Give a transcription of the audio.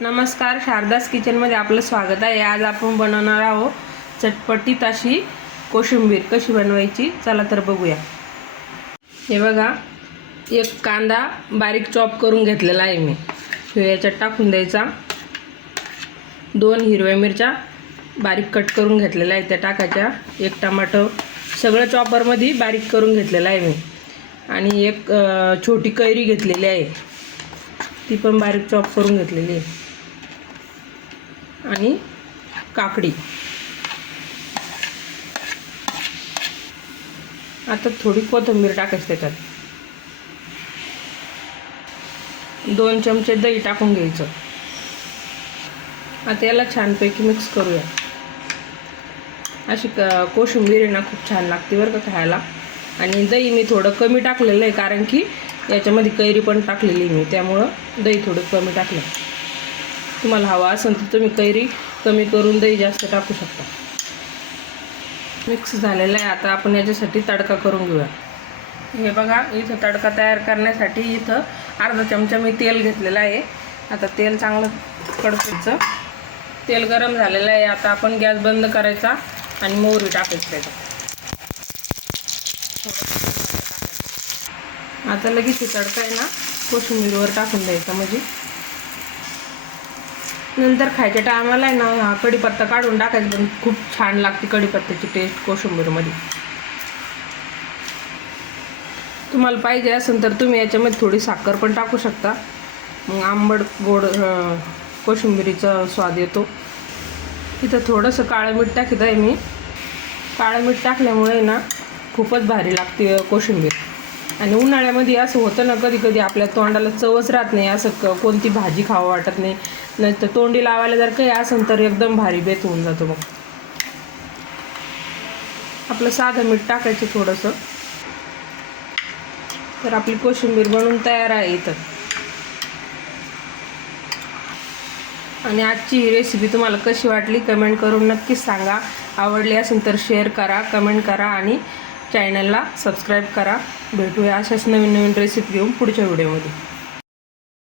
नमस्कार शारदास किचनमध्ये आपलं स्वागत आहे. आज आपण बनवणार आहोत चटपटीत अशी कोशिंबीर. कशी बनवायची? चला तर बघूया. हे बघा एक कांदा बारीक चॉप करून घेतलेला आहे मी. याच्यात टाकून द्यायचा. दोन हिरव्या मिरच्या बारीक कट करून घेतलेल्या आहेत त्या टाकायच्या. एक टमाटो सगळं चॉपरमध्ये बारीक करून घेतलेलं आहे मी. आणि एक छोटी कैरी घेतलेली आहे. ती पण बारीक चॉप करून घेतलेली आहे. आणि काकडी. आता थोडी कोथिंबीर टाकायची त्याच्यात. दोन चमचे दही टाकून घ्यायचं. आता याला छानपैकी मिक्स करूया. अशी क कोशिंबीर ना खूप छान लागते बरं का खायला. आणि दही मी थोडं कमी टाकलेलं आहे कारण की याच्यामध्ये कैरी पण टाकलेली मी त्यामुळं दही थोडं कमी टाकलं. तुम्हाला हवा असेल तर तुम्ही कैरी कमी करून दही जास्त टाकू शकता. मिक्स झालेलं आहे. आता आपण याच्यासाठी तडका करून घेऊया. हे बघा इथं तडका तयार करण्यासाठी इथं अर्धा चमचा मी तेल घेतलेलं आहे. आता तेल चांगलं कडकडचं तेल गरम झालेलं आहे. आता आपण गॅस बंद करायचा आणि मोहरी टाकायची त्याचा आता लगेच तडका आहे ना कोशिंबीरवर टाकून द्यायचा म्हणजे. नंतर खायच्या टायमाला आहे ना हा कढीपत्ता काढून टाकायचा पण खूप छान लागते कढीपत्त्याची टेस्ट कोशिंबीरमध्ये. तुम्हाला पाहिजे असेल तर तुम्ही याच्यामध्ये थोडी साखर पण टाकू शकता. मग आंबड गोड कोशिंबिरीचा स्वाद येतो. इथं थोडंसं काळं मीठ टाकीत आहे मी. काळं मीठ टाकल्यामुळे ना खूपच भारी लागते कोशिंबीर. आणि उन्हाळ्यामध्ये असं होतं ना कधी कधी आपल्या तोंडाला चवच राहत नाही असं क कोणती भाजी खावं वाटत नाही. नाही तर तोंडी लावायला जर काही असेल तर एकदम भारी बेत होऊन जातो मग. आपलं साधं मीठ टाकायचं थोडंसं. तर आपली कोशिंबीर बनवून तयार आहे इथं. आणि आजची ही रेसिपी तुम्हाला कशी वाटली कमेंट करून नक्कीच सांगा. आवडली असेल तर शेअर करा कमेंट करा आणि चॅनलला सबस्क्राईब करा. भेटूया अशाच नवीन नवीन रेसिपी घेऊन पुढच्या व्हिडिओमध्ये